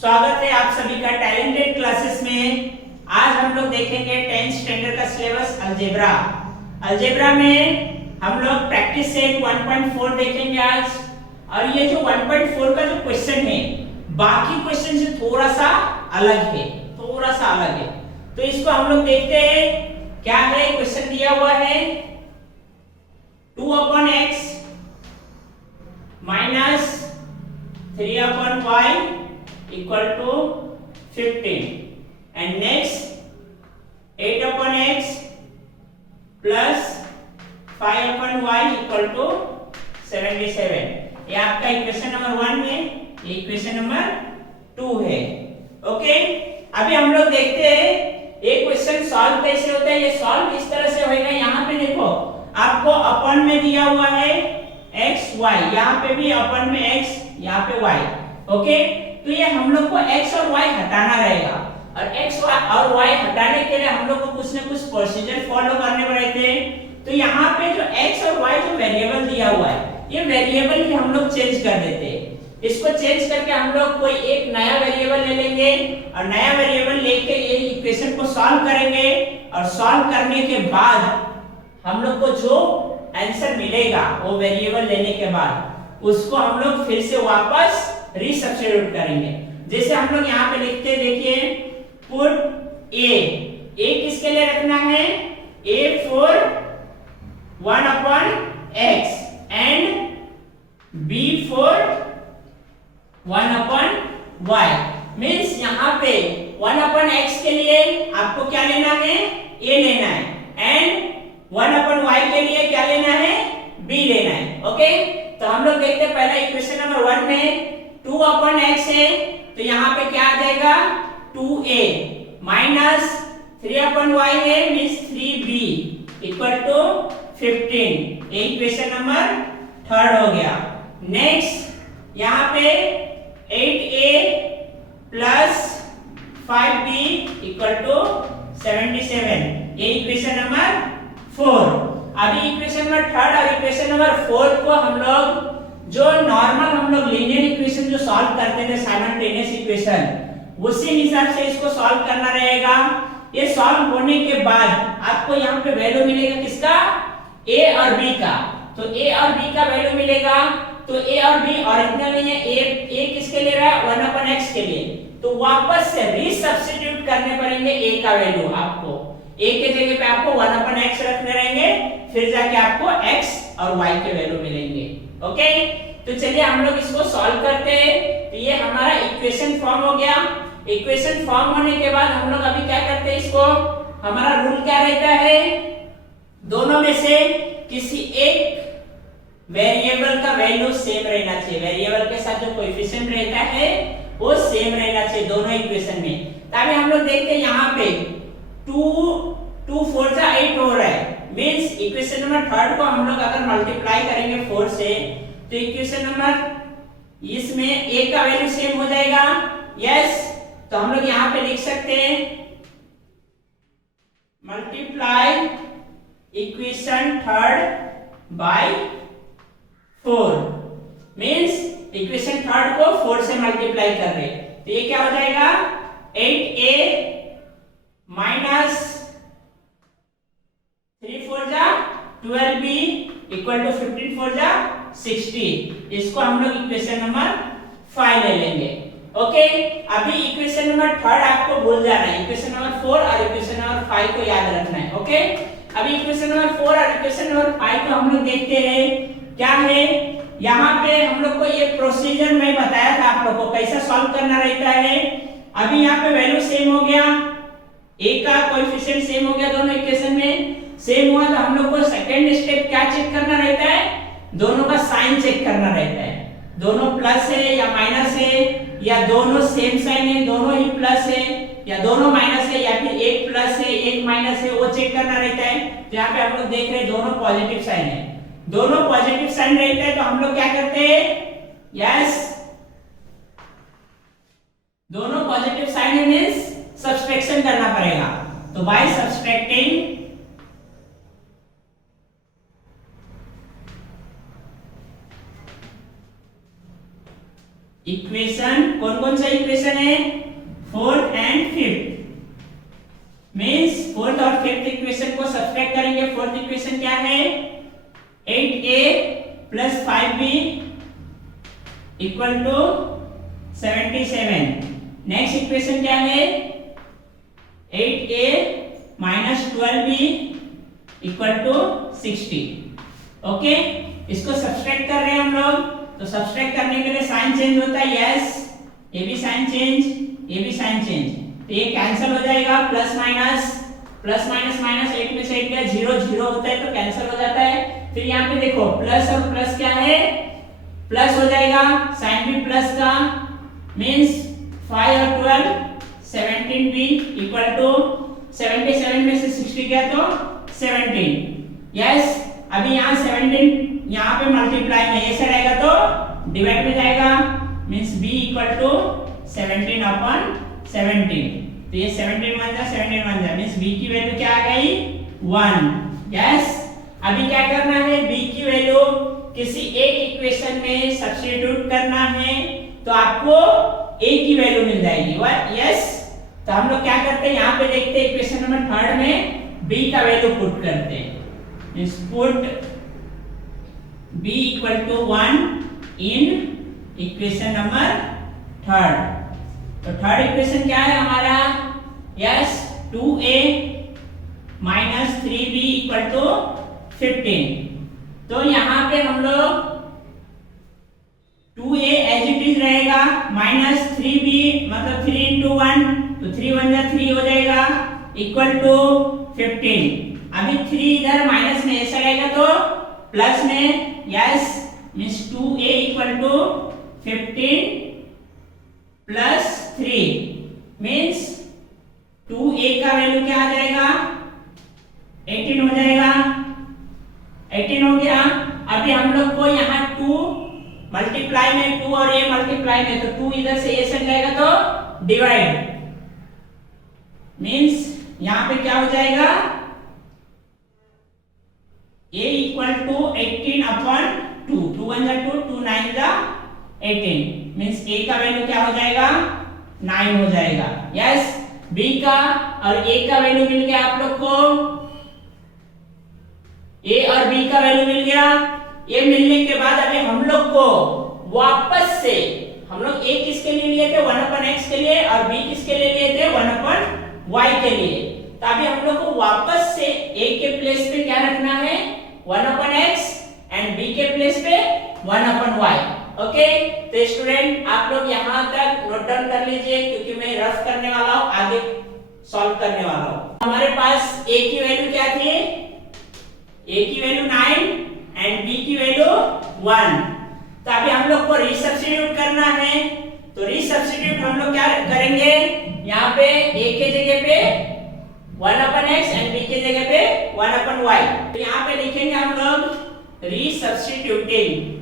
स्वागत है आप सभी का टैलेंटेड क्लासेस में। आज हम लोग देखेंगे 10th स्टैंडर्ड का सिलेबस अलजेब्रा। अलजेब्रा में हम लोग प्रैक्टिस सेट 1.4 देखेंगे आज। और ये जो 1.4 का जो क्वेश्चन है बाकी क्वेश्चन से थोड़ा सा अलग है, थोड़ा सा अलग है। तो इसको हम लोग देखते हैं क्या है। क्वेश्चन दिया हुआ है 2/x minus 3/y equal to 15 and next 8/x plus 5/y equal to 77। ये आपका इक्वेशन नंबर 1 है, ये इक्वेशन नंबर 2 है। ओके, अभी हम लोग देखते हैं ये क्वेश्चन सॉल्व कैसे होता है। ये सॉल्व इस तरह से होएगा। यहाँ पे देखो आपको अपन में दिया हुआ है x y, यहाँ पे भी अपन में x, यहाँ पे y। ओके, तो ये हम लोग को x और y हटाना रहेगा और x और y हटाने के लिए हम लोग को कुछ ना कुछ प्रोसीजर फॉलो करने पड़ते हैं। तो यहाँ पे जो x और y जो वेरिएबल दिया हुआ है ये वेरिएबल ही हम लोग चेंज कर देते हैं। इसको चेंज करके हम लोग कोई एक नया वेरिएबल ले लेंगे और नया वेरिएबल लेके ये इक्वेशन को सॉल्व करेंगे और सॉल्व करने के बाद हम लोग को जो आंसर मिलेगा वो वेरिएबल लेने के बाद उसको हम लोग फिर से वापस रीसब्स्टिट्यूट करेंगे। जैसे हम लोग यहाँ पे लिखते हैं, देखिए पुट a किसके लिए रखना है, a for 1/x and b for 1/y। Means यहाँ पे 1/x के लिए आपको क्या लेना है, a लेना है एंड 1/y के लिए क्या लेना है, b लेना है। ओके, तो हम लोग देखते हैं पहला इक्वेशन नंबर 1 में 2/x है तो यहाँ पे क्या आ जाएगा 2a माइनस 3/y है मींस 3b इक्वल टू 15। ये इक्वेशन नंबर 3 हो गया। नेक्स्ट यहाँ पे 8a plus 5b equal to 77। ये इक्वेशन नंबर 4। अभी इक्वेशन नंबर 3 और इक्वेशन नंबर 4 को हम लोग जो नॉर्मल हम लोग लीनियर इक्वेशन जो सॉल्व करते थे साइमल्टेनियस इक्वेशन उसी हिसाब से इसको सॉल्व करना रहेगा। ये सॉल्व होने के बाद आपको यहाँ पे वैल्यू मिलेगा किसका, a और b का। तो a और b का वैल्यू मिलेगा। तो a और b ओरिजिनल नहीं है, a किसके लिए रहा है 1/x के लिए। तो वापस से रीसब्स्टिट्यूट करने पड़ेंगे a का वैल्यू। आपको a के जगह पे आपको 1/x रखने रहेंगे, फिर जाके आपको x और y के वैल्यू मिलेंगे। ओके, तो चलिए हम लोग इसको सॉल्व करते हैं। तो ये हमारा इक्वेशन फॉर्म हो गया। इक्वेशन फॉर्म होने के बाद हम लोग अभी क्या करते हैं, इसको हमारा रूल क्या रहता है, दोनों में से किसी एक वेरिएबल का वैल्यू सेम रहना चाहिए। वेरिएबल के साथ जो कोएफिशिएंट रहता है वो सेम रहना चाहिए दोनों इक्वेशन में। तभी हम लोग देखते हैं यहाँ पे 2 4 जा 8 हो रहा है। मींस इक्वेशन नंबर 3 को हम लोग अगर मल्टीप्लाई करेंगे 4 से तो इक्वेशन नंबर इसमें a का वैल्यू सेम हो जाएगा। यस, तो हम लोग यहाँ पे लिख सकते हैं multiply equation 3 by 4। Means equation 3 को 4 से मल्टीप्लाई कर रहे हैं। तो ये क्या हो जाएगा 8a माइनस 3 4 जा 12b इक्वल टू 15 4 जा 60। इसको हम लोग इक्वेशन नंबर 5 ले लेंगे। ओके, अभी इक्वेशन नंबर 3 आपको भूल जाना है, इक्वेशन नंबर 4 और इक्वेशन नंबर 5 को याद रखना है। ओके, अभी इक्वेशन नंबर 4 और इक्वेशन नंबर 5 को हम लोग देखते हैं क्या है। यहाँ पे हम लोग को ये प्रोसीजर मैं बताया था आप लोग को कैसा सॉल्व करना रहता है। अभी यहाँ पे वैल्यू सेम हो गया, a का कोएफिशिएंट सेम हो गया, दोनों इक्वेशन में सेम हुआ। तो हम लोग को सेकंड स्टेप क्या चेक करना रहता है, दोनों का साइन चेक करना रहता है। दोनों प्लस है या माइनस है, या दोनों सेम साइन है, दोनों ही प्लस है, या दोनों माइनस है, या फिर एक प्लस है एक माइनस है, वो चेक करना रहता है। तो यहाँ पे हम लोग देख रहे हैं दोनों पॉजिटिव साइन है, दोनों पॉजिटिव साइन रहता है। तो हम लोग क्या करते हैं, यस दोनों पॉजिटिव साइन है मींस सब्सट्रैक्शन करना पड़ेगा। तो बाय सब्सट्रैक्टिंग इक्वेशन कौन कौन सा इक्वेशन है, fourth and fifth, means fourth और फिफ्थ इक्वेशन को सब्ट्रैक्ट करेंगे। फोर्थ इक्वेशन क्या है, 8a plus 5b equal to 77। Next equation क्या है, 8a minus 12b equal to 60। Okay, इसको सब्ट्रैक्ट कर रहे हैं हम लोग, तो सब्ट्रैक्ट करने के लिए साइन चेंज होता है, यस, ये भी साइन चेंज, ये भी साइन चेंज, तो ये कैंसिल हो जाएगा, प्लस माइनस माइनस 8 में से 8 गया, 0 0 होता है तो कैंसिल हो जाता है। फिर यहाँ पे देखो प्लस और प्लस क्या है, प्लस हो जाएगा, साइन भी प्लस का, मींस 5 और 12 17b इक्वल टू 77 में से 60 गया तो 17। यस, अभी यहाँ 17 यहाँ पे मल्टीप्लाई में ऐसे रहेगा तो डिवाइड में जाएगा, means b equal to 17 upon 17, तो ये 17 बन जाए, मींस b की वैल्यू क्या आ गई, 1। यस, अभी क्या करना है, b की वैल्यू किसी एक इक्वेशन में सब्स्टिट्यूट करना है तो आपको a की वैल्यू मिल जाएगी। यस, तो हम लोग क्या करते हैं, यहाँ पे देखते हैं इक्वेशन नंबर 3 में b का वैल्यू पुट करते हैं, means put b equal to 1 in equation number 3। तो थर्ड इक्वेशन क्या है हमारा, yes, 2a minus 3b equal to 15। तो यहाँ पे हम लोग 2a एज इट इज रहेगा, माइनस 3b मतलब 3 into 1, तो 3 1 जा 3 हो जाएगा, इक्वल टू 15। अभी 3 इधर माइनस में ऐसा रहेगा तो प्लस में, yes, means 2a equal to 15 plus 3, means 2a का वैल्यू क्या आ जाएगा, 18 हो जाएगा, 18 हो गया। अभी हम लोग को यहाँ 2 मल्टीप्लाई में 2 और a मल्टीप्लाई में, तो 2 इधर से a सट जाएगा तो डिवाइड, मींस यहाँ पे क्या हो जाएगा, a इक्वल टू 18 अपॉन 2, 2 1 जा 2, 2 9 जा 18, मींस a का वैल्यू क्या हो जाएगा, 9 हो जाएगा। यस, b का और a का वैल्यू मिल गया आप लोग को, a और b का वैल्यू मिल गया। ये मिलने के बाद अभी हम लोग को वापस से, हम लोग a किसके लिए लिए थे, 1/x के लिए, और b किसके लिए लिए थे, 1/y के लिए। तो अभी हम लोग को वापस से a के प्लेस पे क्या रखना है, 1/x, एंड b के प्लेस पे 1/y। ओके, तो स्टूडेंट आप लोग यहाँ तक नोट डाउन कर लीजिए, क्योंकि मैं रफ करने वाला हूँ, आगे सॉल्व करने वाला हूँ। हमारे पास a की वैल्यू क्या थी, a की वैल्यू 9 एंड b की वैल्यू 1। तो अभी हम लोग को रीसब्स्टिट्यूट करना है, तो रीसब्स्टिट्यूट हम लोग क्या करेंगे, यहाँ पे a के जगह पे 1/x एंड b के जगह पे 1/y, तो यहाँ पे लिखेंगे हम लोग resubstituting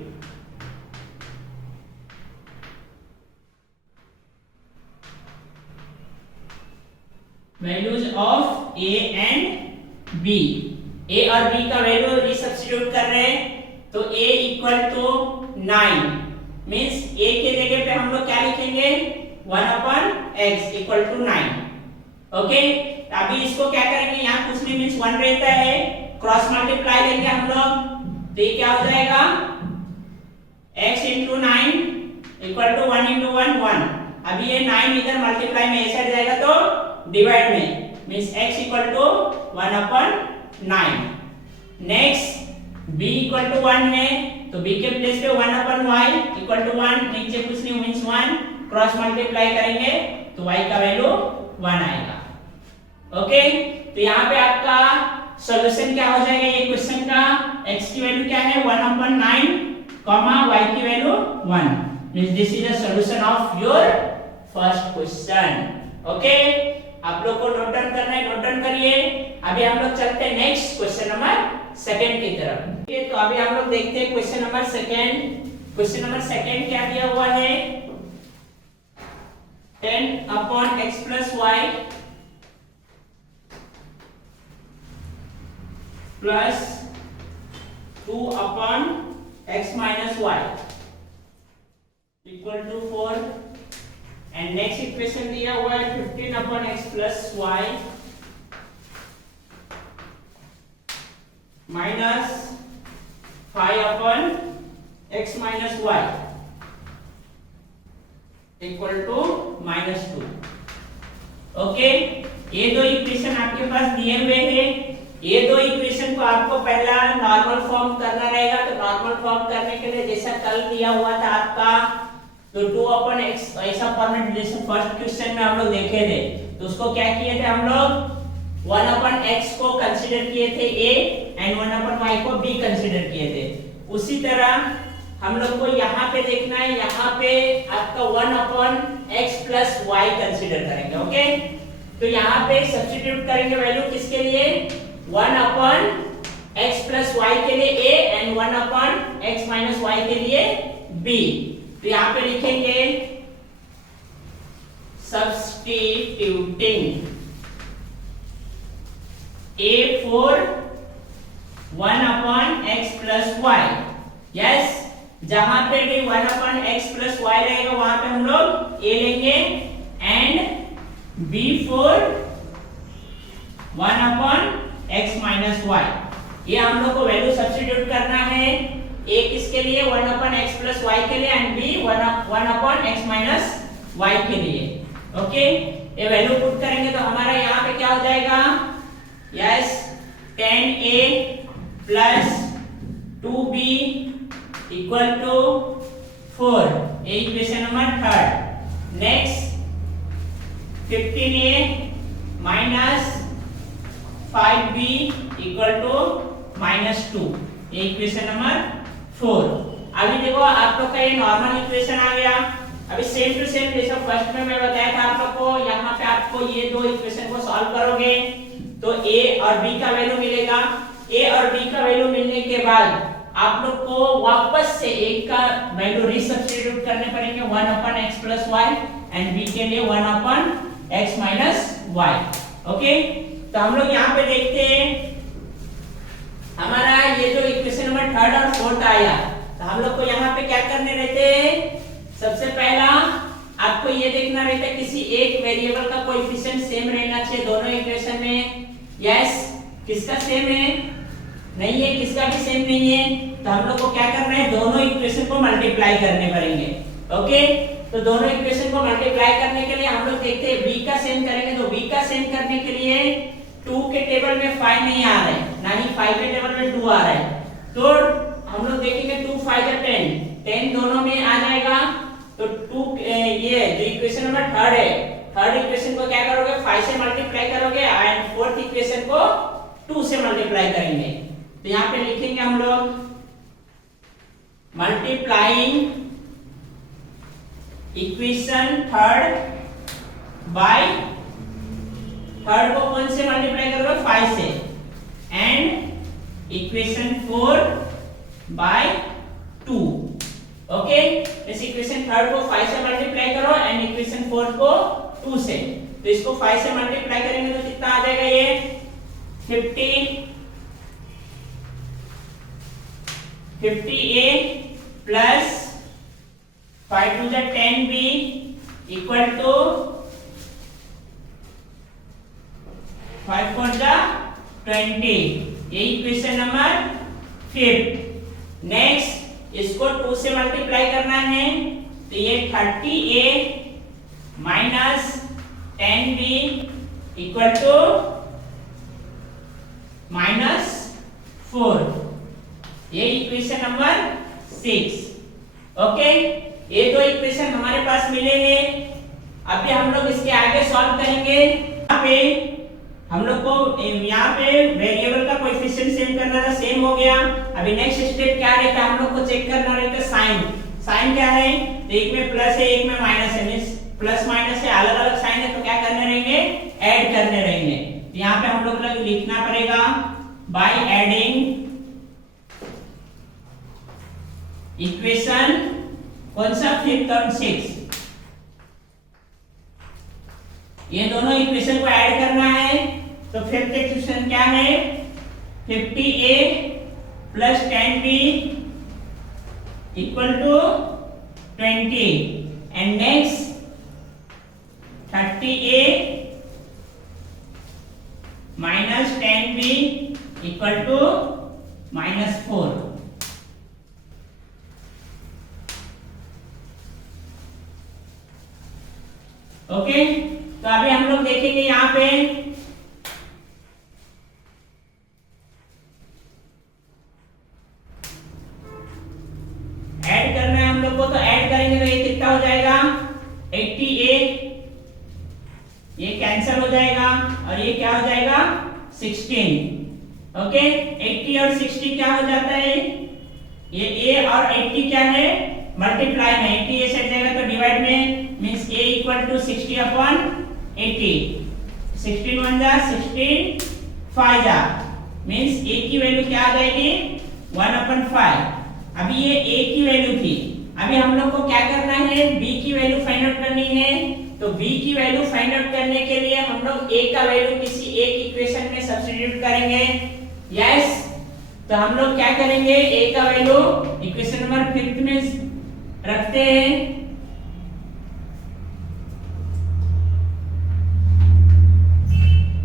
values of a and b। a और b का वैल्यू रीसब्स्टिट्यूट कर रहे हैं, तो a equal to 9, means a के जगह पे हम लोग क्या लिखेंगे, 1/x इक्वल टू 9। ओके, अभी इसको क्या करेंगे, यहाँ कुछ नहीं, मींस 1 रहता है, क्रॉस मल्टीप्लाई लेंगे हम लोग, तो ये क्या हो जाएगा, x into 9 equal to 1 into 1 1। अभी ये 9 इधर मल्टीप्लाई में ऐसा जाएगा तो डिवाइड में, means x equal to 1/9। Next b equal to 1 है, तो b के प्लेस पे 1/y इक्वल टू 1, नीचे कुछ नहीं, मींस 1, क्रॉस मल्टीप्लाई करेंगे तो y का वैल्यू 1 आएगा। ओके, तो यहाँ पे आपका सॉल्यूशन क्या हो जाएगा, ये क्वेश्चन का x की वैल्यू क्या है, 1/9, y की value 1, means this is the solution of your first question. Okay, आप लोग को नोट डाउन करना है, नोट डाउन करिए। अभी हम लोग चलते हैं नेक्स्ट क्वेश्चन नंबर 2 की तरफ। ठीक है, तो अभी हम लोग देखते हैं क्वेश्चन नंबर 2। क्वेश्चन नंबर 2 क्या दिया हुआ है, 10/x plus y plus 2/x minus y equal to 4 and next equation दिया हुआ है 15 upon x plus y minus 5 upon x minus y equal to -2। Okay, ये दो इक्वेशन आपके पास दिए हुए हैं। ये दो इक्वेशन को आपको पहला नॉर्मल फॉर्म करना रहेगा। तो नॉर्मल फॉर्म करने के लिए जैसा कल दिया हुआ था आपका, तो 2 अपॉन एक्स ऐसा फॉर्मेट जैसे फर्स्ट क्वेश्चन में हम लोग देखे थे, तो उसको क्या किए थे हम लोग 1 अपॉन एक्स को कंसीडर किए थे ए एंड 1 अपॉन वाई को बी कंसीडर किए थे। उसी तरह हम लोग को यहाँ पे देखना है, यहाँ पे आपका 1 upon x plus y consider करेंगे। ओके, तो यहाँ पे सब्स्टिट्यूट करेंगे वैल्यू किसके लिए, 1 अपॉन एक्स प्लस वाई के लिए a and 1 upon x minus y के लिए बी। तो यहाँ पे लिखेंगे substituting a for 1 upon x plus y. Yes, जहां पे भी 1 अपॉन एक्स प्लस वाई रहेगा वहां पे हम लोग ए लेंगे and b for 1 upon x minus y. ये हम लोग को वैल्यू सब्स्टिट्यूट करना है। ए किसके लिए, 1 अपॉन एक्स प्लस वाई के लिए and b 1 upon x minus y के लिए। ओके, ये वैल्यू पुट करेंगे तो हमारा यहाँ पे क्या हो जाएगा, yes 10a plus 2b equal to 4। ये equation number 3। Next 15a minus 5b equal to -2। ये इक्वेशन नंबर 4। अभी देखो आप लोग का ये नॉर्मल इक्वेशन आ गया। अभी सेम टू सेम जैसा फर्स्ट में मैं बताया था आप लोग को, यहाँ पे आपको ये दो इक्वेशन को सॉल्व करोगे तो a और b का वैल्यू मिलेगा। a और b का वैल्यू मिलने के बाद आप लोग को वापस से a का वैल्यू रीसब्स्टिट्यूट करने पड़ेंगे 1 upon x plus y and b के लिए 1 upon x minus y. Okay, तो हम लोग यहाँ पे देखते हैं हमारा ये जो इक्वेशन नंबर 3 और 4 आया, तो हम लोग को यहाँ पे क्या करने रहते हैं, सबसे पहला आपको ये देखना रहता है किसी एक वेरिएबल का कोएफिशिएंट सेम रहना चाहिए दोनों इक्वेशन में। यस, किसका सेम है, नहीं है, किसका भी सेम नहीं है, तो हम लोग को क्या करना है, दोनों इक्वेशन को मल्टीप्लाई करने पड़ेंगे। ओके, तो दोनों इक्वेशन को मल्टीप्लाई करने के लिए हम लोग देखते हैं b का सेम करेंगे। तो b का सेम करने के लिए 2 के टेबल में 5 नहीं आ रहा है, ना ही 5 के टेबल में 2 आ रहा है, तो हम लोग देखेंगे 2 5 10 दोनों में आ जाएगा। तो 2 ये जो इक्वेशन नंबर 3 है, थर्ड इक्वेशन को क्या करोगे, 5 से मल्टीप्लाई करोगे एंड फोर्थ इक्वेशन को 2 से मल्टीप्लाई करेंगे। तो यहाँ पे लिखेंगे हम लोग multiplying equation third by, third को कौन से मल्टीप्लाई करोगे, 5 से, एंड इक्वेशन 4 बाय 2। ओके, इस इक्वेशन थर्ड को 5 से मल्टीप्लाई करो एंड इक्वेशन 4 को 2 से। तो इसको 5 से मल्टीप्लाई करेंगे तो कितना आ जाएगा, ये 50a plus 5 to the 10b equal to 5 for the 20। ये इक्वेशन नंबर 5। नेक्स्ट इसको 2 से मल्टीप्लाई करना है, तो ये 30a minus 10b equal to -4। ये इक्वेशन नंबर 6। ओके, ये दो इक्वेशन हमारे पास मिले हैं। अभी हम लोग इसके आगे सॉल्व करेंगे। यहाँ पे हम लोग को यहाँ पे वेरिएबल का कोएफिशिएंट सेम करना था, सेम हो गया। अभी नेक्स्ट स्टेप क्या रहता है, हम लोग को चेक करना रहता है साइन। साइन क्या है, एक में प्लस है एक में माइनस है, मींस प्लस माइनस है, अलग अलग साइन है, तो क्या करने रहेंगे, ऐड करने रहेंगे। तो यहाँ पे हम लोग को लिखना पड़ेगा बाय एडिंग इक्वेशन कौन सा, 5th और 6th, ये दोनों इक्वेशन को ऐड करना है। तो 5th इक्वेशन क्या है, 50a plus 10b equal to 20 and next 30a minus 10b equal to -4. Okay, तो अभी हम लोग देखेंगे यहाँ पे ऐड करना है हम लोग को, तो ऐड करेंगे तो ये कितना हो जाएगा 80a, ये कैंसिल हो जाएगा और ये क्या हो जाएगा 16। ओके, 80 और 60 क्या हो जाता है, ये a और 80 क्या है मल्टीप्लाई में, 80 ए सेट जाएगा तो डिवाइड में means a equal to 60 upon 80, 16 1 जा 16 5 जा means a की वैल्यू क्या आ जाएगी 1/5। अभी ये a की वैल्यू थी, अभी हम लोग को क्या करना है b की वैल्यू फाइंड आउट करनी है। तो b की वैल्यू फाइंड आउट करने के लिए हम लोग a का वैल्यू किसी एक इक्वेशन में सब्स्टिट्यूट करेंगे। यस, तो हम लोग क्या करेंगे a का वैल्यू इक्वेशन नंबर 5 में रखते हैं,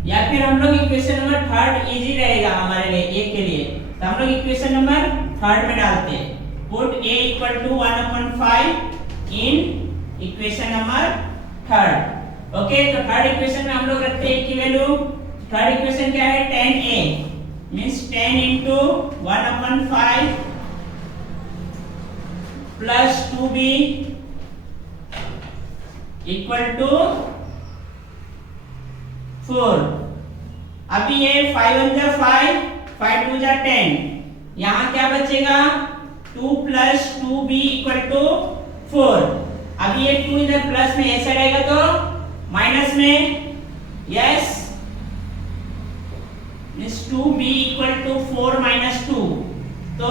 या फिर हम लोग इक्वेशन नंबर 3 इजी रहेगा हमारे लिए एक के लिए, तो हम लोग इक्वेशन नंबर 3 में डालते हैं। Put a equal to 1/5 in equation number 3। Okay, तो थर्ड इक्वेशन में हम लोग रखते हैं की वैल्यू, थर्ड इक्वेशन क्या है 10a means 10 into 1/5 plus 2b equal to 4। अभी ये 5 1 जा 5, 5 2 जा 10, यहाँ क्या बचेगा 2 प्लस 2b इक्वल टू 4। अभी ये 2 इधर प्लस में ऐसा रहेगा तो माइनस में, yes means 2b equal to 4 minus 2, तो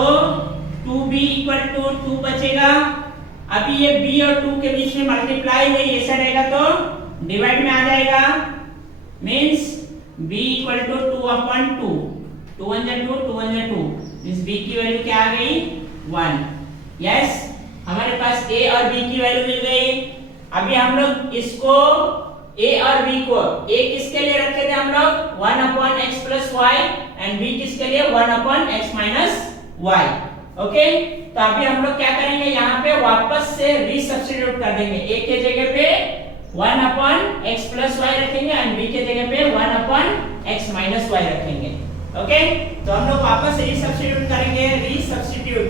2b इक्वल टू 2 बचेगा। अभी ये b और 2 के बीच में मल्टीप्लाई है, ऐसा रहेगा तो डिवाइड में आ जाएगा मींस b इक्वल टू 2/2, 2 1 जा 2, 2 1 जा 2 मींस b की वैल्यू क्या आ गई 1। यस, हमारे पास a और b की वैल्यू मिल गई। अभी हम लोग इसको a और b को, a किसके लिए रखे थे हम लोग 1/x + y एंड b किसके लिए 1/x - y। ओके, तो अभी हम लोग क्या करेंगे यहाँ पे वापस से रीसब्स्टिट्यूट कर देंगे, a के जगह पे 1/x + y रखेंगे एंड b के जगह पे 1/x - y रखेंगे। ओके, तो हम लोग वापस से रीसब्स्टिट्यूट करेंगे, resubstitute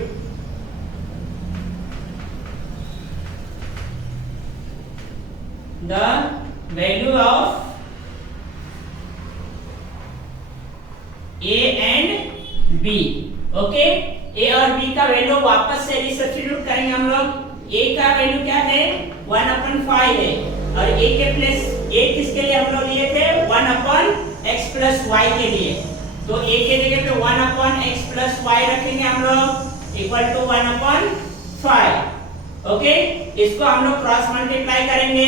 the value of a and b। Okay, a और b का वैल्यू वापस से रीसब्स्टिट्यूट करेंगे हम लोग। a का वैल्यू क्या है 1/5 है और a के प्लस a किसके लिए हम लोग लिए थे 1/x + y के लिए, तो a के जगह पे 1/x + y रखेंगे हम लोग इक्वल टू 1/5। ओके, इसको हम लोग क्रॉस मल्टीप्लाई करेंगे,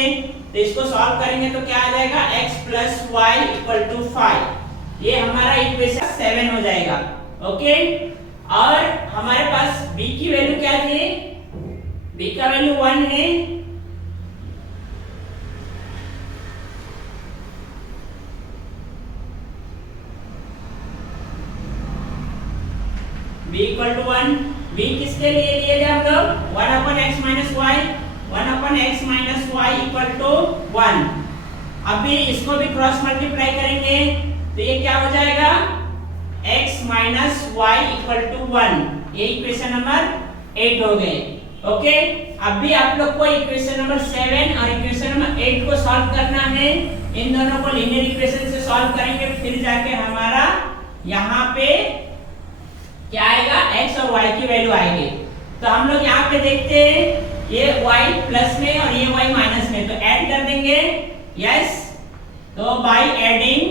तो इसको सॉल्व करेंगे तो क्या आ जाएगा x + y = 5। ये हमारा इक्वेशन 7 हो जाएगा। ओके, और हमारे पास b की वैल्यू क्या थी, b का वैल्यू 1 है, b = 1। b किसके लिए लिए थे हम लोग 1/x - y, 1/x - y = 1। अभी इसको भी क्रॉस मल्टीप्लाई करेंगे तो ये क्या हो जाएगा x - y = 1। ये इक्वेशन नंबर 8 हो गए। ओके, अभी आप लोग को इक्वेशन नंबर 7 और इक्वेशन नंबर 8 को सॉल्व करना है। इन दोनों को लीनियर इक्वेशन से सॉल्व करेंगे, फिर जाके हमारा यहाँ पे क्या आएगा x और y की वैल्यू आएगी। तो हम लोग यहाँ पे देखते हैं ये y प्लस में और ये y माइनस में, तो ऐड कर देंगे। यस, तो बाय एडिंग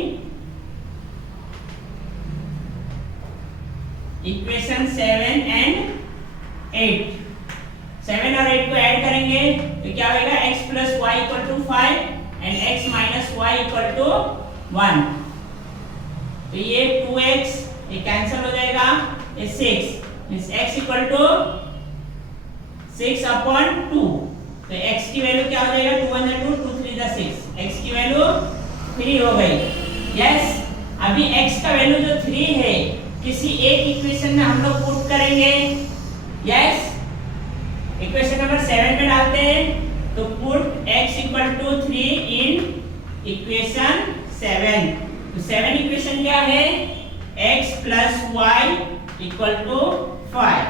इक्वेशन 7 एंड 8, 7 और 8 को ऐड करेंगे तो क्या होगा x + y = 5 and x - y = 1। तो ये 2x ये कैंसिल हो जाएगा, ये 6 मींस x = 6 अपॉन 2, तो x की वैल्यू क्या हो जाएगा, 2 1 2 2 3 6, x की वैल्यू 3 हो गई। यस, अभी x का वैल्यू जो 3 है किसी एक इक्वेशन में हम लोग पुट करेंगे। यस, इक्वेशन नंबर 7 में डालते हैं, तो put x equal to 3 in equation 7। तो 7 इक्वेशन क्या है, x plus y equal to 5।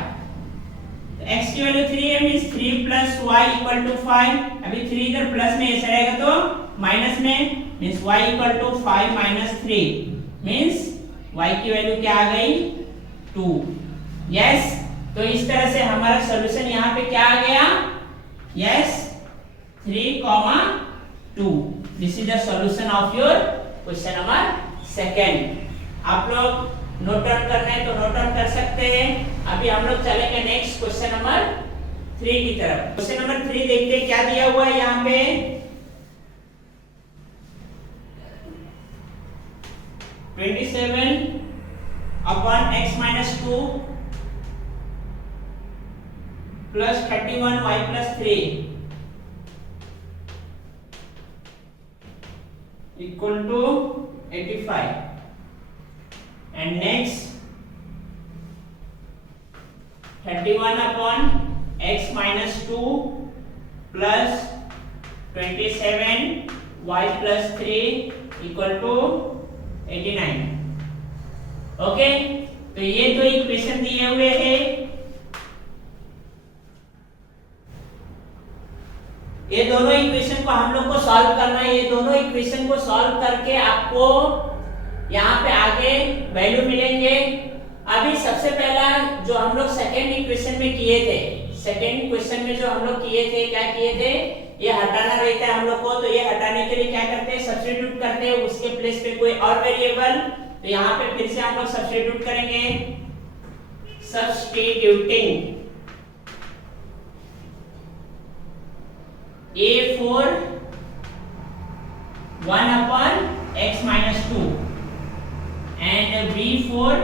तो x की वैल्यू 3 है, means 3 plus y equal to 5। अभी 3 इधर प्लस में ऐसे रहेगा तो माइनस में, means y equal to 5 minus 3, means y की वैल्यू क्या आ गई, 2। यस, तो इस तरह से हमारा सॉल्यूशन यहाँ पे क्या आ गया, yes 3, 2। This is the solution of your question number 2। आप लोग नोट डाउन करना है तो नोट डाउन कर सकते हैं। अभी हम लोग चलेंगे नेक्स्ट क्वेश्चन नंबर 3 की तरफ। क्वेश्चन नंबर 3 देखते हैं क्या दिया हुआ है यहाँ पे। 27 upon x minus 2 plus 31 y plus 3 equal to 85, and next 31 upon x minus 2 plus 27 y plus 3 equal to 89। Okay, तो ये दो इक्वेशन दिए हुए हैं, ये दोनों इक्वेशन को हम लोग को सॉल्व करना है। ये दोनों इक्वेशन को सॉल्व करके आपको यहाँ पे आगे वैल्यू मिलेंगे। अभी सबसे पहला जो हम लोग सेकेंड इक्वेशन में किए थे, सेकेंड क्वेश्चन में जो हम लोग किए थे, क्या किए थे, ये हटाना रहता है हम लोग को। तो ये हटाने के लिए क्या करते हैं, सब्स्टिट्यूट करते हैं उसके प्लेस पे कोई और वेरिएबल। तो यहाँ पे फिर से हम लोग सब्स्टिट्यूट करेंगे, substituting A4 1 upon x minus 2 and B4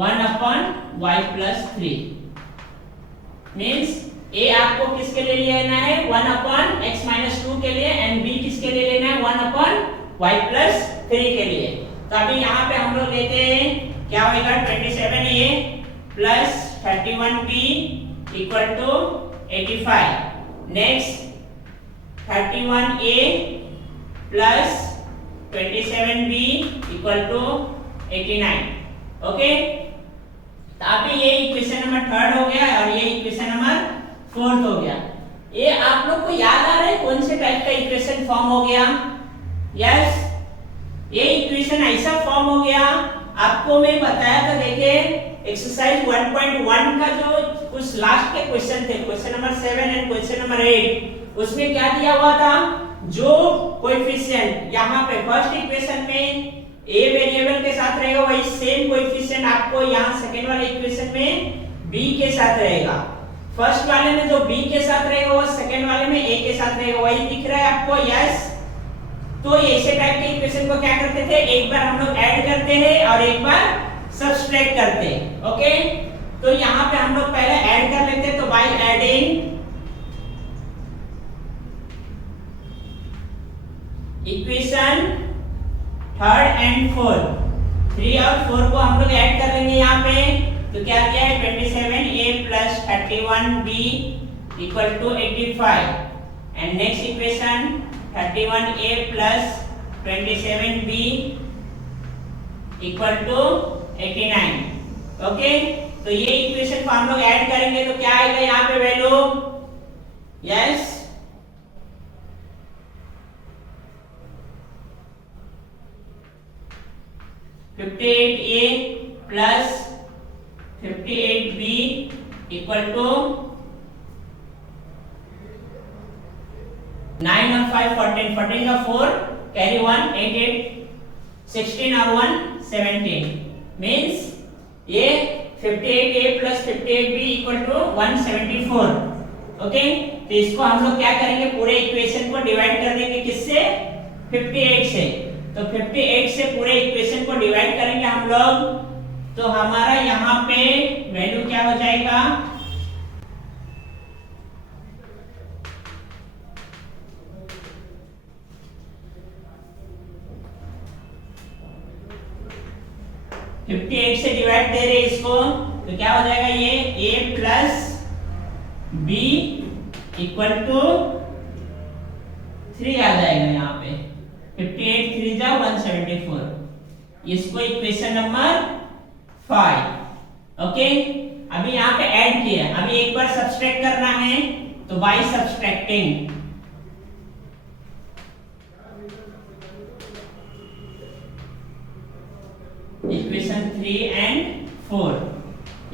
1 upon y plus 3। Means A आपको किसके लिए लेना है, 1 upon x minus 2 के लिए, एंड B किसके लिए लेना है, 1 upon y plus 3 के लिए। तो अभी यहाँ पे हम लोग लेते हैं, क्या होगा, 27A plus 31B equal to 85। Next 31A plus 27B equal to 89। Okay, तो अभी ये इक्वेशन नंबर 3 हो गया और ये इक्वेशन नंबर 4 हो गया। ये आप लोग को याद आ रहा है कौन से टाइप का इक्वेशन फॉर्म हो गया। यस, ये इक्वेशन ऐसा फॉर्म हो गया, आपको मैं बताया था, देखिए एक्सरसाइज 1.1 का जो कुछ लास्ट के क्वेश्चन थे, question number 7 and question number 8, उसमें क्या दिया हुआ था, जो कोएफिशिएंट यहाँ पे फर्स्ट इक्वेशन में a वेरिएबल के साथ रहेगा, वही सेम कोएफिशिएंट आपको यहाँ सेकंड वाले इक्वेशन में b के साथ रहेगा। फर्स्ट वाले में जो b के साथ रहेगा वो सेकंड वाले में a के साथ रहेगा, वही दिख रहा है आपको। यस, तो ऐसे टाइप के इक्वेशन को क्या करते थे, एक बार हम लोग ऐड करते हैं और एक बार सब्सट्रैक्ट करते हैं। ओके, तो यहाँ पे हम लोग पहले ऐड कर लेते हैं, तो by adding equation 3rd and 4th, 3 और 4 को हम लोग ऐड कर लेंगे यहाँ पे। तो क्या दिया है, 27A plus 31B equal to 85, and next equation 31A plus 27B equal to 89। Okay, तो ये इक्वेशन को हम लोग ऐड करेंगे तो क्या आएगा यहाँ पे value. Yes, (58A plus 58B equal to 9 और 5 14, 14 का 4 कैरी 1 8 8 16 और 1 17, मीन्स ये 58A plus 58B equal to 174। Okay, तो इसको हम लोग क्या करेंगे, पूरे इक्वेशन को डिवाइड कर देंगे किससे, 58 से। तो 58 से पूरे इक्वेशन को डिवाइड करेंगे हम लोग, तो हमारा यहाँ पे वैल्यू क्या हो जाएगा, 58 से डिवाइड दे रहे इसको, तो क्या हो जाएगा ये a plus b equal to 3 आ जाएगा यहाँ पे। 58 3 जा 174, इसको इक्वेशन नंबर 5। ओके, अभी यहाँ पे ऐड किया, अभी एक बार सब्सट्रैक्ट करना है, तो by subtracting equation 3 and 4,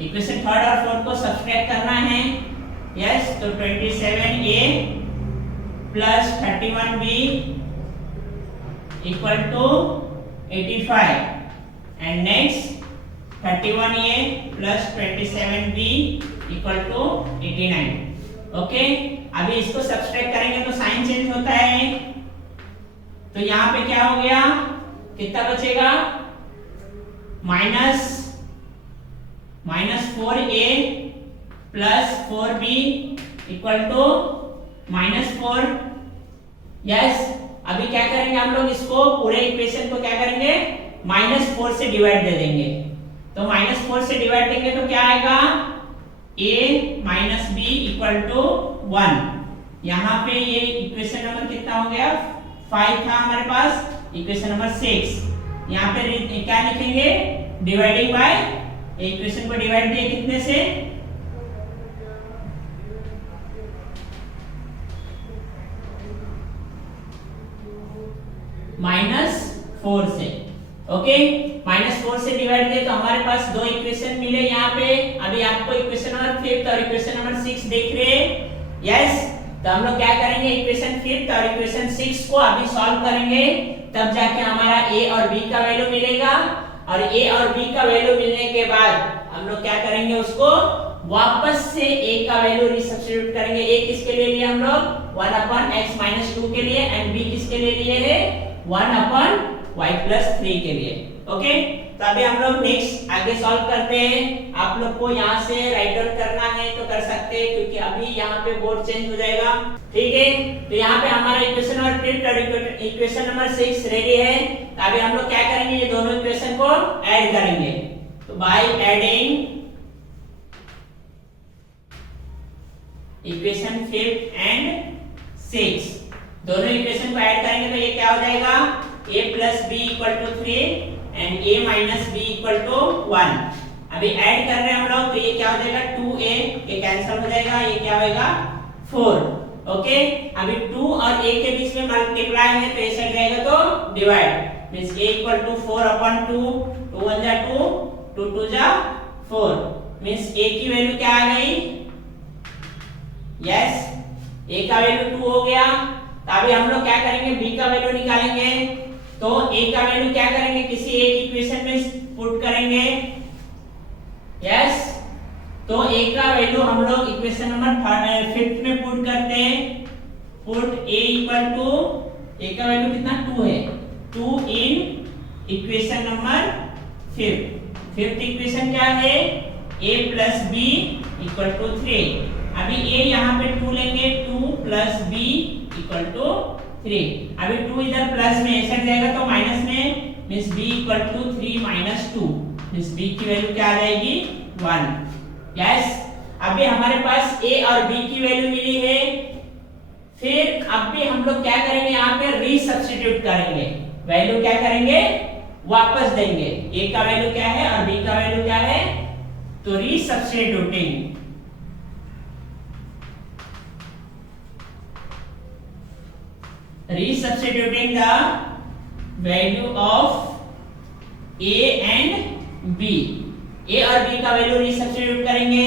equation third और फोर्थ को सब्सट्रैक्ट करना है। यस, तो 27a plus 31b equal to 85 and next 31a plus 27b equal to 89। Okay, अभी इसको सब्सट्रैक्ट करेंगे तो साइन चेंज होता है, तो यहाँ पे क्या हो गया, कितना बचेगा, minus 4a plus 4b equal to -4। Yes, अभी क्या करेंगे हम लोग, इसको पूरे इक्वेशन को क्या करेंगे, -4 से डिवाइड दे देंगे, तो -4 से डिवाइड देंगे तो क्या आएगा, a minus b equal to 1। यहाँ पे ये इक्वेशन नंबर कितना हो गया, 5 था हमारे पास, इक्वेशन नंबर 6। यहाँ पे क्या लिखेंगे, डिवाइडिंग बाय, इक्वेशन को डिवाइड दिए कितने से, -4 से। ओके, -4 से डिवाइड दिए तो हमारे पास दो इक्वेशन मिले यहाँ पे। अभी आपको इक्वेशन नंबर 5 और इक्वेशन नंबर 6 देख रहे हैं। यस, तो हम लोग क्या करेंगे, इक्वेशन 5 और इक्वेशन 6 को अभी सॉल्व करेंगे, तब जाके हमारा a और b का वैल्यू मिलेगा, और a और b का वैल्यू मिलने के बाद हम लोग क्या करेंगे, उसको वापस से a का वैल्यू रिसब्स्टिट्यूट करेंगे। a किसके लिए लिए हम लोग, 1/x-2 के लिए, एंड b किसके लिए लिए है, 1/y+3 के लिए। ओके, तो अभी हम लोग नेक्स्ट आगे सॉल्व करते हैं। आप लोग को यहाँ से राइट डाउन करना है तो कर सकते हैं, क्योंकि अभी यहाँ पे बोर्ड चेंज हो जाएगा। ठीक है, तो यहाँ पे हमारा इक्वेशन नंबर 5 और इक्वेशन नंबर 6 रेडी है। तो अभी हम लोग क्या करेंगे, ये दोनों इक्वेशन को ऐड करेंगे, तो बाय एडिंग इक्वेशन 5 एंड 6, दोनों इक्वेशन को ऐड करेंगे तो ये क्या हो जाएगा, a plus b equal to 3 and a minus b equal to 1। अभी ऐड कर रहे हैं हम लोग, तो ये क्या हो जाएगा, 2a ये कैंसिल हो जाएगा, ये क्या होगा 4। ओके, अभी 2 और a के बीच में मल्टीप्लाई है तो ये सट जाएगा तो divide, means a equal to 4/2, 2 1 जा 2, 2 2 जा 4, मींस a की वैल्यू क्या आ गई, यस, a का वैल्यू 2 हो गया। तो अभी हम लोग क्या करेंगे, b का वैल्यू निकालेंगे, तो a का वैल्यू क्या करेंगे, किसी एक इक्वेशन में पुट करेंगे। यस, तो a का वैल्यू हम लोग इक्वेशन नंबर 5 में पुट करते हैं। Put a equal to, a का वैल्यू कितना 2 है, 2 in equation number 5। Fifth equation क्या है, a plus b equal to 3। अभी a यहाँ पे 2 लेंगे, 2 प्लस b इक्वल टू 3। अभी 2 इधर प्लस में ऐसा जाएगा तो माइनस में, means b equal to 3 minus 2, means b की वैल्यू क्या आ जाएगी, 1। यस, अभी हमारे पास a और b की वैल्यू मिली है। फिर अब भी हम लोग क्या करेंगे, यहाँ पे रीसब्स्टिट्यूट करेंगे, वैल्यू क्या करेंगे, वापस देंगे। a का वैल्यू क्या है और b का वैल्यू क्या है, तो रीसब्स्टिट्यूटिंग resubstituting the value of a and b, a और b का वैल्यू रिसब्स्टिट्यूट करेंगे।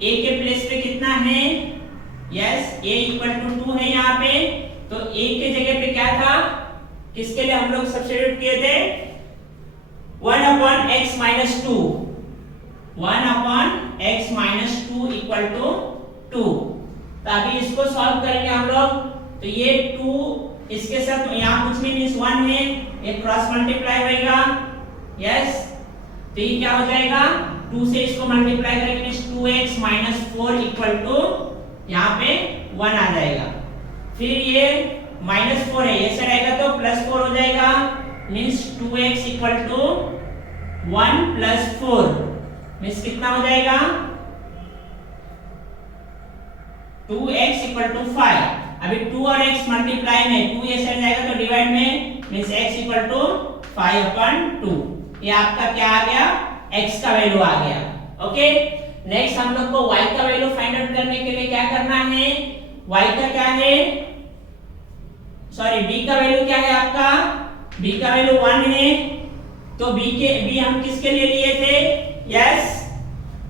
a के प्लेस पे कितना है, यस, a इक्वल टू 2 है यहाँ पे, तो a के जगह पे क्या था, किसके लिए हम लोग सब्स्टिट्यूट किए थे, 1/x-2, 1/x-2 इक्वल टू 2। तो अभी इसको सॉल्व करेंगे हम लोग, तो ये 2 इसके साथ यहाँ कुछ नहीं, मींस 1 है, ये क्रॉस मल्टीप्लाई होएगा। यस, तो ये क्या हो जाएगा, 2 से इसको मल्टीप्लाई करेंगे, मींस 2x-4 इक्वल टू यहाँ पे 1 आ जाएगा। फिर ये -4 है, ये साइड आएगा तो +4 हो जाएगा, means 2x equal to 1 plus 4 means कितना हो जाएगा 2x इक्वल टू 5। अभी 2 और x मल्टीप्लाई में 2 ये साइड जाएगा तो डिवाइड में मीन्स x इक्वल टू 5/2। ये आपका क्या आ गया x का वैल्यू आ गया। ओके, नेक्स्ट हम लोग को y का वैल्यू फाइंड आउट करने के लिए क्या करना है, y का क्या है, सॉरी b का वैल्यू क्या है आपका, b का वैल्यू 1 है तो b हम किसके लिए लिए थे, यस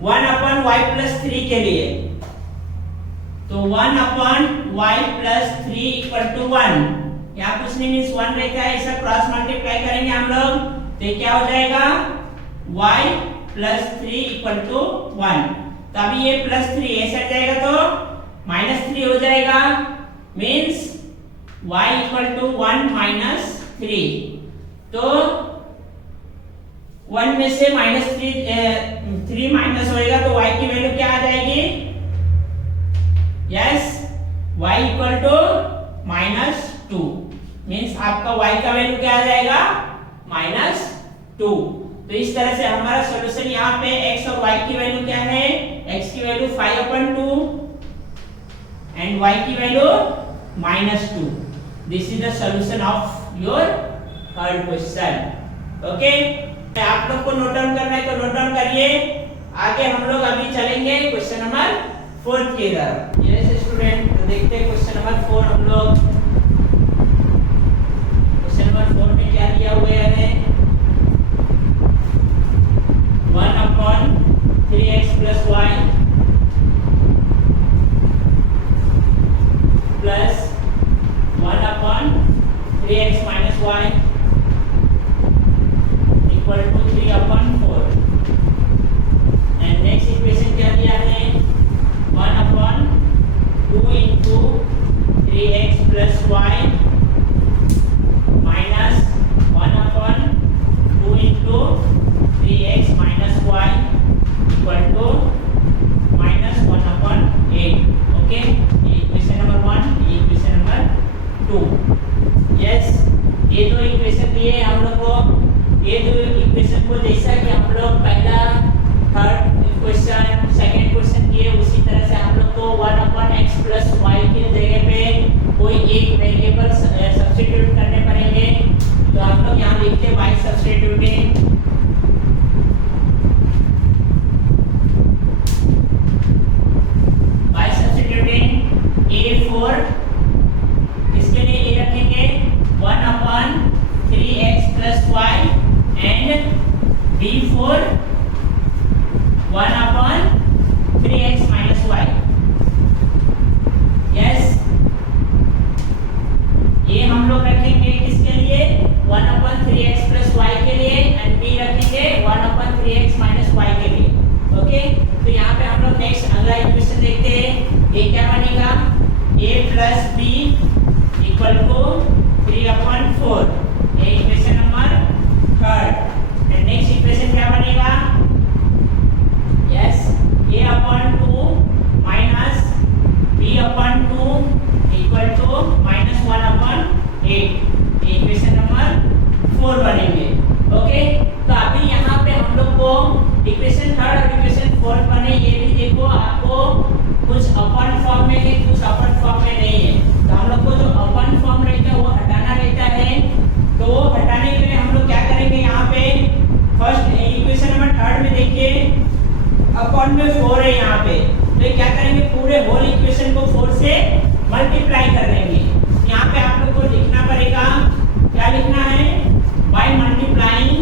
1/y प्लस 3 के लिए। तो 1/y प्लस 3 इक्वल टू 1, यहाँ कुछ नहीं मीन्स 1 रहता है, ऐसा क्रॉस मल्टीप्लाई करेंगे हम लोग तो क्या हो जाएगा y प्लस 3 इक्वल टू 1। तो अभी ये प्लस 3 ऐसा जाएगा तो माइनस 3 हो जाएगा, means y equal to 1 minus 3। तो 1 में से माइनस 3 माइनस होएगा तो y की वैल्यू क्या आ जाएगी, yes y equal to -2 means आपका y का वैल्यू क्या आ जाएगा -2। तो इस तरह से हमारा सॉल्यूशन यहाँ पे x और y की वैल्यू क्या है, x की वैल्यू 5/2 एंड y की value -2। This is the solution of your third question. Okay, आप लोग को नोट डाउन करना है तो नोट डाउन करिए। आगे हम लोग अभी चलेंगे क्वेश्चन नंबर 4 की तरफ। यस स्टूडेंट, तो देखते हैं क्वेश्चन नंबर 4 हम लोग। क्वेश्चन नंबर 4 में क्या दिया हुआ है, 1/3x plus y plus 1/3x minus y equal to 3/4 and next equation क्या दिया है, 1/2 into 3x plus y minus 1/2 into 3x minus y equal to -1/8। Okay, equation number 1, equation number 2। Yes, ये दो इक्वेशन दिए हम लोग को। ये दो इक्वेशन को जैसा कि हम लोग पहला थर्ड क्वेश्चन सेकंड क्वेश्चन किए उसी तरह से हम लोग को 1/x प्लस y की जगह पे कोई एक वेरिएबल सब्स्टिट्यूट करने पड़ेंगे। तो हम लोग यहाँ लिखते हैं y सब्स्टिट्यूटिंग A4 इसके लिए ये रखेंगे 1/3x plus y and B4 1/3x minus y। Yes, ये हम लोग रखेंगे किसके लिए, 1/3x plus y के लिए एंड B रखेंगे 1/3x minus y के लिए। ओके, तो यहाँ पे हम लोग नेक्स्ट अगला इक्वेशन देखते हैं। ये क्या बनेगा, a plus b equal to 3/4। ये equation number third. And next equation क्या बनेगा, yes a/2 minus b/2 equal to -1/8। Equation number 4 बनेंगे। ओके, तो अभी यहाँ पे हम लोग को इक्वेशन थर्ड और इक्वेशन फोर्थ बने, ये भी देखो आपको कुछ अपन फॉर्म में है कुछ अपन फॉर्म में नहीं है। तो हम लोग को जो अपन फॉर्म रहता है वो हटाना रहता है। तो वो हटाने के लिए हम लोग क्या करेंगे, यहाँ पे फर्स्ट इक्वेशन नंबर थर्ड में देखिए अपन में 4 है यहाँ पे, तो क्या करेंगे पूरे होल इक्वेशन को 4 से मल्टीप्लाई कर देंगे। यहाँ पे आप लोग को लिखना पड़ेगा, क्या लिखना है, by multiplying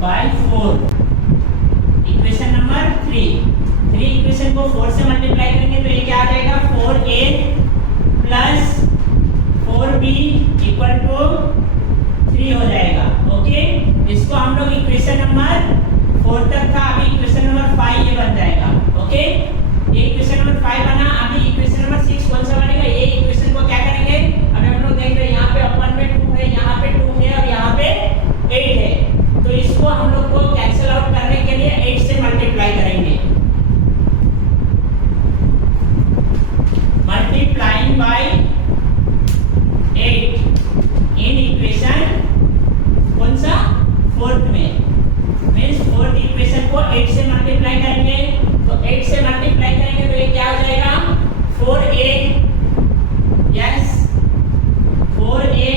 by 4। Equation number 3 equation को 4 से मल्टीप्लाई करेंगे तो ये क्या आ जाएगा, 4a plus 4b equal to 3 हो जाएगा। ओके, इसको हम लोग इक्वेशन नंबर 4 तक था, अभी इक्वेशन नंबर 5 ये बन जाएगा। ओके, ये इक्वेशन नंबर 5 बना। अभी इक्वेशन नंबर 6 कौन सा बनेगा, ये इक्वेशन को क्या करेंगे, अभी हम लोग देख रहे हैं यहाँ पे अपन में 2 है, यहाँ पे 2 है और यहाँ पे 8 है। तो इसको हम लोग को कैंसिल आउट करने के लिए 8 से मल्टीप्लाई करेंगे। मल्टीप्लाइंग बाय मल्टीप्लाई करेंगे तो 8 से मल्टीप्लाई करेंगे तो ये क्या हो जाएगा 4a, yes 4a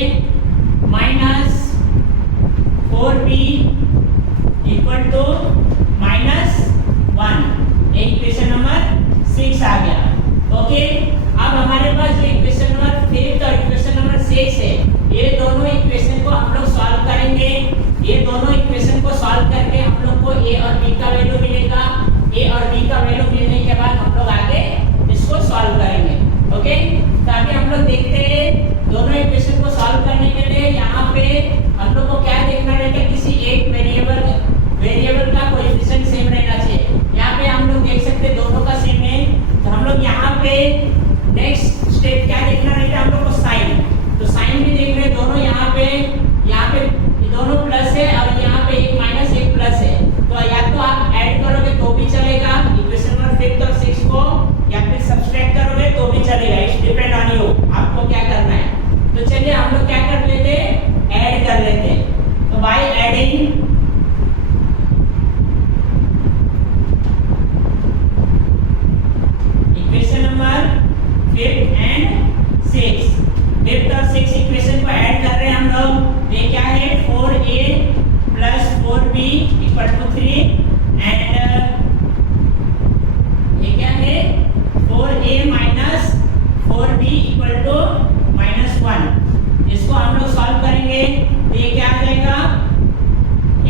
minus 4b equal to -1। Equation number 6 आ गया। ओके, अब हमारे पास जो इक्वेशन नंबर 5 और इक्वेशन नंबर 6 है, ये दोनों इक्वेशन को हम लोग सॉल्व करेंगे। ये दोनों इक्वेशन को सॉल्व करके हम लोग को a और b का वैल्यू मिलेगा। a और b का वैल्यू मिलने के बाद हम लोग आगे इसको सॉल्व करेंगे। ओके, तो अभी हम लोग देखते हैं दोनों इक्वेशन को सॉल्व करने के लिए यहाँ पे हम लोग को क्या देखना रहेगा, किसी एक वेरिएबल का कोएफिशिएंट सेम रहना चाहिए। यहाँ पे हम लोग देख सकते हैं दोनों का सेम है, तो हम लोग यहाँ पे नेक्स्ट स्टेप क्या देखना रहेगा हम लोग को साइन। तो साइन भी देख रहे हैं दोनों यहाँ पे दोनों प्लस है और यहाँ पे एक माइनस एक प्लस है, तो या तो आप ऐड करोगे तो भी चलेगा इक्वेशन नंबर 5 और 6 को, या फिर सब्सट्रैक्ट करोगे तो भी चलेगा। इट्स डिपेंड ऑन यू, आपको क्या करना है। तो चलिए हम लोग क्या कर लेते हैं, ऐड कर लेते हैं। तो by adding equation number 5 and 6, 5 और 6 इक्वेशन को ऐड कर रहे हैं हम लोग। ये क्या है 4a plus 4b equal to 3 and ये क्या है 4a minus 4b equal to -1। इसको हम लोग सॉल्व करेंगे तो ये क्या आ जाएगा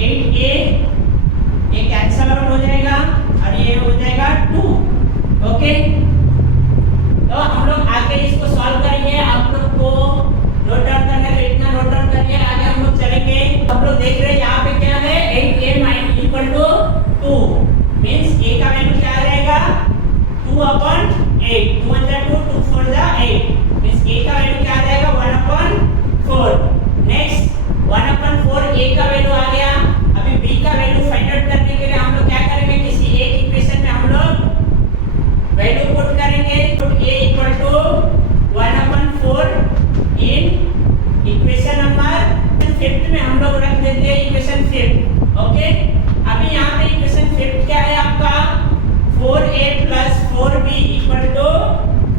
8a, ये कैंसल आउट हो जाएगा और ये हो जाएगा 2। ओके, तो हम लोग आगे इसको सॉल्व करेंगे। आप लोग को नोट डाउन करना है तो इतना नोट डाउन करके आगे हम लोग चलेंगे। हम लोग देख रहे हैं यहाँ पे क्या है 8a minus equal to 2 means a का वैल्यू क्या आ जाएगा 2/8, 2 × 2 2 4 8 मींस a का वैल्यू क्या आ जाएगा 1/4। नेक्स्ट 1/4 a का वैल्यू आ गया। अभी b का वैल्यू फाइंड आउट करने के लिए हम लोग क्या करेंगे, किसी एक इक्वेशन में हम लोग वैल्यू पुट करेंगे। Put a equal to 1/4 in equation number 5 में हम लोग रख देते हैं इक्वेशन 5। ओके, अभी यहाँ पे इक्वेशन 5 क्या है आपका 4a plus 4b equal to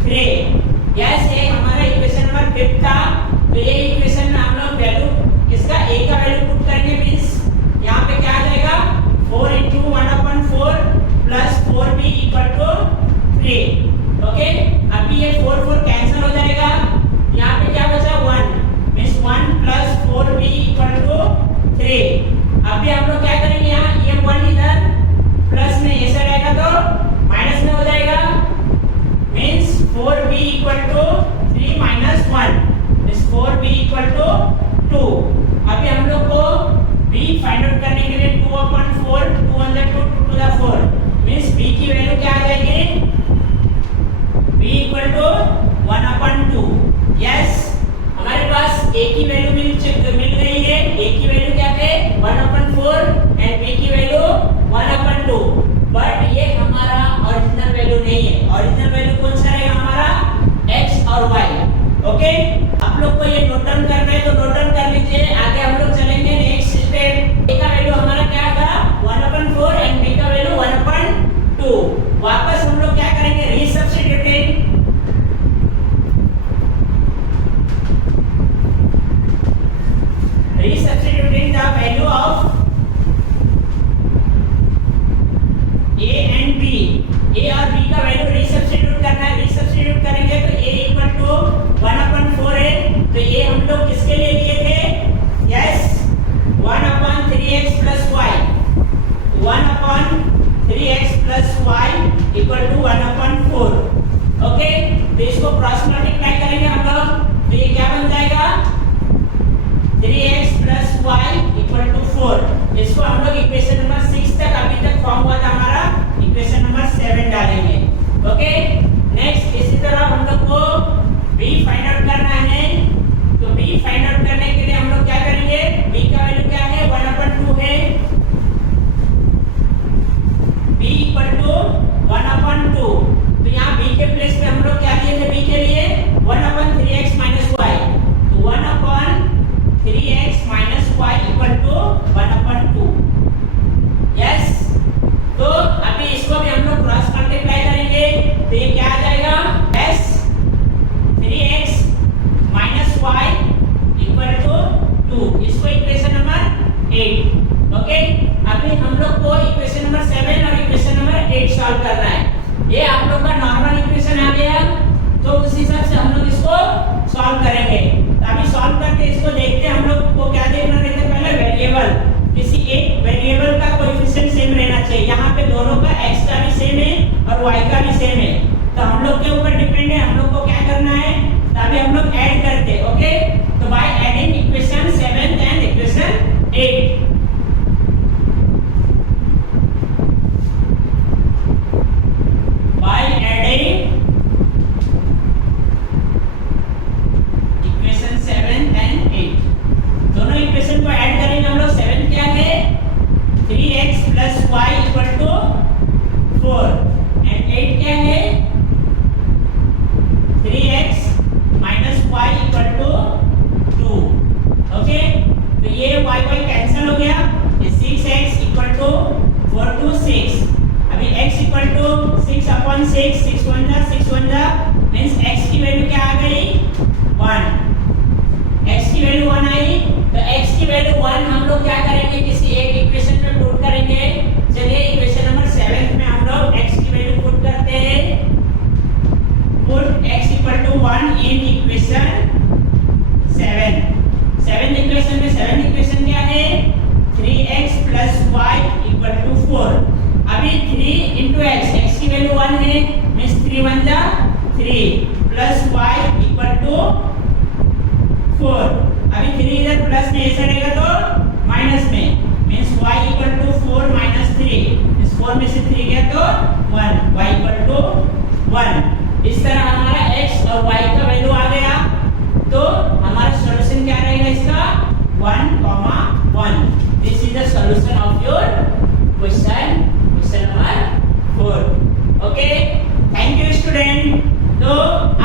3। Yes, ये हमारा इक्वेशन नंबर 5 था। तो ये इक्वेशन में हम लोग वैल्यू इसका a का वैल्यू पुट करेंगे मींस यहाँ पे क्या आ जाएगा 4 × 1/4 plus 4b equal to 3। Okay, अभी ये 4 4 कैंसिल हो जाएगा, यहाँ पे क्या बचा 1 means 1 plus 4b equal to 3। अभी हम लोग क्या करेंगे, यहाँ ये 1 इधर प्लस में ऐसा रहेगा तो माइनस में हो जाएगा means 4b equal to 3 - 1 means 4b equal to 2। अभी हम लोग को b फाइंड आउट करने के लिए 2/4 2 × 2 2 to the 4 मींस b की वैल्यू क्या आ जाएगी b इक्वल टू 1/2। यस, हमारे पास a की वैल्यू मिल गई है। a की वैल्यू क्या है 1/4 एंड b की वैल्यू 1/2। बट ये हमारा ओरिजिनल वैल्यू नहीं है। ओरिजिनल वैल्यू कौन सा रहेगा हमारा x और y। ओके, आप लोग को ये नोट डाउन करना है तो नोट डाउन कर लीजिए। आगे हम लोग चलेंगे नेक्स्ट स्टेप। a का वैल्यू हमारा क्या था 1/4 एंड b का वैल्यू 1/2। वापस हम लोग क्या करेंगे, रीसब्स्टिट्यूटिंग the value of a and b। a और b का वैल्यू रीसब्स्टिट्यूट करना है। रीसब्स्टिट्यूट करेंगे तो a इक्वल टू 1/4 है, तो ये हम लोग किसके लिए लिए थे, yes 1/3x plus y, 1/3x plus y equal to 1/4। Okay, तो इसको क्रॉस मल्टीप्लाई करेंगे हम लोग तो ये क्या बन जाएगा 3x plus y equal to 4। इसको हम लोग इक्वेशन नंबर 6 तक अभी तक फॉर्म हुआ था हमारा, इक्वेशन नंबर 7 डालेंगे। ओके, नेक्स्ट इसी तरह हम लोग को b फाइंड आउट करना है। तो b फाइंड आउट करने के लिए हम लोग क्या करेंगे, b का वैल्यू क्या है 1/2 है, b इक्वल टू 1/2। तो यहाँ b के प्लेस पे हम लोग क्या लिए थे, b के लिए 1/3x minus y, तो 1/3x minus y equal to 1/2। Yes, तो तो ये क्या आ जाएगा s 3x minus y equal to 2। इसको इक्वेशन नंबर 8। ओके, अभी हम लोग को इक्वेशन नंबर 7 और इक्वेशन नंबर 8 सॉल्व करना है। ये आप लोग का नॉर्मल इक्वेशन आ गया, तो उस हिसाब से हम लोग इसको सॉल्व करेंगे। तो अभी सॉल्व करके इसको देखते हैं। हम लोग को क्या देखना रहता है, पहले वेरिएबल, किसी एक वेरिएबल का कोएफिशिएंट सेम रहना चाहिए। यहाँ पे दोनों का x का भी सेम है और y का भी सेम है, तो हम लोग के ऊपर डिपेंड है हम लोग को क्या करना है। तो अभी हम लोग ऐड करते हैं। ओके, तो by adding equation 7 and equation 8, by adding equation 7 and 8, दोनों इक्वेशन को ऐड करेंगे हम लोग। 7 क्या है 3x plus y equal to 4 and 8 क्या है 3x minus y equal to 2। Okay, तो ये y कैंसिल हो गया, ये 6x equal to 4 to 6। अभी x equal to 6 upon 6, 6 1 जा मींस x की वैल्यू क्या आ गई 1। x की वैल्यू 1 आई, तो x की वैल्यू 1 हम लोग क्या करेंगे, किसी एक इक्वेशन में पुट करेंगे। चलिए इक्वेशन नंबर 7 में हम लोग x की वैल्यू पुट करते हैं। Put x equal to 1 in equation 7। 7 equation में 7 इक्वेशन क्या है 3x plus y equal to 4। अभी 3 into x की वैल्यू 1 है मींस 3 1 जा 3 plus y इक्वल टू 4। अभी 3 इधर प्लस में ऐसे रहेगा तो माइनस में means y equal to 4 minus 3। इस 4 में से 3 गया तो 1, y इक्वल टू 1। इस तरह हमारा x और y का वैल्यू आ गया, तो हमारा सॉल्यूशन क्या रहेगा इसका 1, 1। This is the solution of your question number 4। Okay, thank you student. तो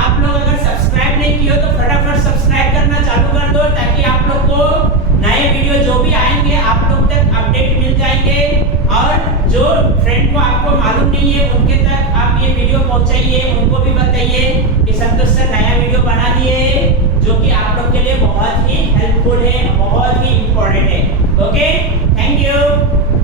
आप लोग अगर सब्सक्राइब नहीं किए हो तो फटाफट सब्सक्राइब करना चालू कर दो, ताकि आप लोग को नए वीडियो जो भी आएंगे आप लोग तक अपडेट मिल जाएंगे। और जो फ्रेंड को आपको मालूम नहीं है उनके तक आप ये वीडियो पहुंचाइए, उनको भी बताइए कि संतोष सर नया वीडियो बना दिए, जो कि आप लोग के लिए बहुत ही हेल्पफुल है, बहुत ही इंपॉर्टेंट है। Okay, thank you.